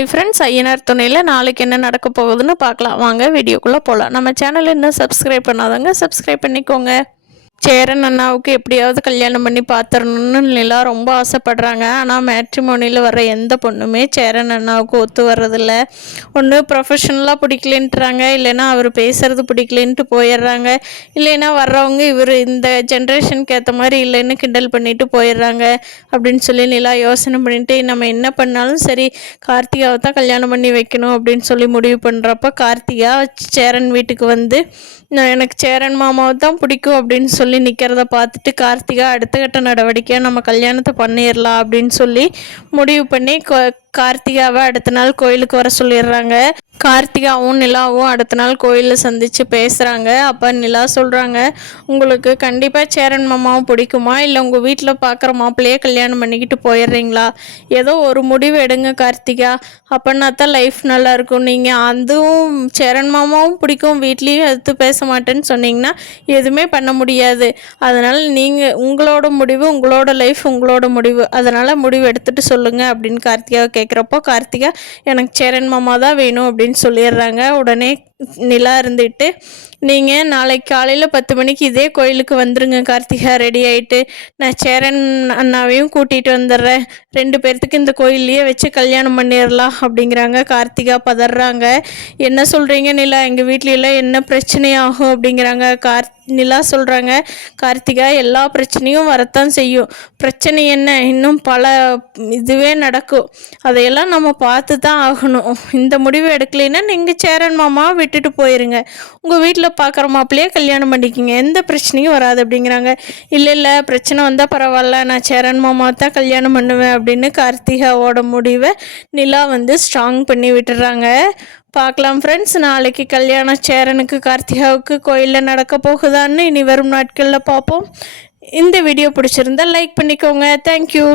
Hi friends, Ayyanar துணையில் நாளைக்கு என்ன நடக்க போகுதுன்னு பார்க்கலாம். வாங்க வீடியோக்குள்ளே போகலாம். நம்ம சேனல் இன்னும் சப்ஸ்கிரைப் பண்ணாதவங்க சப்ஸ்கிரைப் பண்ணிக்கோங்க. சேரன் அண்ணாவுக்கு எப்படியாவது கல்யாணம் பண்ணி பார்த்துடணுன்னு நிலா ரொம்ப ஆசைப்படுறாங்க. ஆனால் மேட்ரிமோனியில் வர எந்த பொண்ணுமே சேரன் அண்ணாவுக்கு ஒத்து வர்றதில்ல. ஒன்று ப்ரொஃபஷனலாக பிடிக்கலன்ட்டுறாங்க, இல்லைன்னா அவர் பேசுகிறது பிடிக்கலன்ட்டு போயிடுறாங்க, இல்லைன்னா வர்றவங்க இவர் இந்த ஜென்ரேஷனுக்கு ஏற்ற மாதிரி இல்லைன்னு கிண்டல் பண்ணிட்டு போயிடுறாங்க அப்படின்னு சொல்லி நிலா யோசனை பண்ணிட்டு, நம்ம என்ன பண்ணாலும் சரி கார்த்திகாவை தான் கல்யாணம் பண்ணி வைக்கணும் அப்படின்னு சொல்லி முடிவு பண்ணுறப்ப, கார்த்திகா சேரன் வீட்டுக்கு வந்து எனக்கு சேரன் மாமாவை தான் பிடிக்கும் அப்படின்னு சொல்லி நிற்கிறத பார்த்துட்டு, கார்த்திகா அடுத்த கட்ட நடவடிக்கையாக நம்ம கல்யாணத்தை பண்ணிடலாம் அப்படின்னு சொல்லி முடிவு பண்ணி கார்த்திகாவை அடுத்த நாள் கோயிலுக்கு வர சொல்லிடுறாங்க. கார்த்திகாவும் நிலாவும் அடுத்த நாள் கோயிலில் சந்தித்து பேசுகிறாங்க. அப்போ நிலா சொல்கிறாங்க, உங்களுக்கு கண்டிப்பாக சேரன் மாமாவும் பிடிக்குமா, இல்லை உங்கள் வீட்டில் பார்க்குற மாப்பிள்ளையே கல்யாணம் பண்ணிக்கிட்டு போயிடுறீங்களா? ஏதோ ஒரு முடிவு எடுங்க கார்த்திகா, அப்படின்னா தான் லைஃப் நல்லாயிருக்கும். நீங்கள் அதுவும் சேரன் மாமாவும் பிடிக்கும் வீட்லேயும் எடுத்து பேச மாட்டேன்னு சொன்னீங்கன்னா எதுவுமே பண்ண முடியாது. அதனால் நீங்கள் உங்களோட முடிவு, உங்களோட லைஃப் உங்களோட முடிவு, அதனால் முடிவு எடுத்துகிட்டு சொல்லுங்கள் அப்படின்னு கார்த்திகாவை கேட்குறப்போ, கார்த்திகா எனக்கு சேரன் மாமா தான் வேணும் அப்படின்னு சொல்லிடுறாங்க. உடனே நிலா இருந்துட்டு, நீங்கள் நாளைக்கு காலையில் 10 மணிக்கு இதே கோயிலுக்கு வந்துடுங்க கார்த்திகா, ரெடி ஆகிட்டு நான் சேரன் அண்ணாவையும் கூட்டிகிட்டு வந்துடுறேன், 2 பேர்த்துக்கு இந்த கோயிலையே வச்சு கல்யாணம் பண்ணிடலாம் அப்படிங்கிறாங்க. கார்த்திகா பதறாங்க. என்ன சொல்கிறீங்க நிலா, எங்கள் வீட்லையெல்லாம் என்ன பிரச்சனையாகும் அப்படிங்கிறாங்க. நிலா சொல்கிறாங்க, கார்த்திகா எல்லா பிரச்சனையும் வரத்தான் செய்யும், பிரச்சனை என்ன இன்னும் பல இதுவே நடக்கும், அதையெல்லாம் நம்ம பார்த்து தான் ஆகணும். இந்த முடிவு எடுக்கலைன்னா நீங்கள் சேரன் மாமா விட்டுட்டு போயிருங்க, உங்கள் வீட்டில் பார்க்குற மாப்பிள்ளையே கல்யாணம் பண்ணிக்கிங்க, எந்த பிரச்சனையும் வராது அப்படிங்கிறாங்க. இல்லை பிரச்சனை வந்தால் பரவாயில்ல, நான் சேரன் மாமா தான் கல்யாணம் பண்ணுவேன் அப்படின்னு கார்த்திகாவோட முடிவை நிலா வந்து ஸ்ட்ராங் பண்ணி விட்டுறாங்க. பார்க்கலாம் ஃப்ரெண்ட்ஸ், நாளைக்கு கல்யாணம் சேரனுக்கு கார்த்திகாவுக்கு கோயிலில் நடக்க போகுதான்னு இனி வரும் நாட்களில் பார்ப்போம். இந்த வீடியோ பிடிச்சிருந்தா லைக் பண்ணிக்கோங்க. தேங்க்யூ.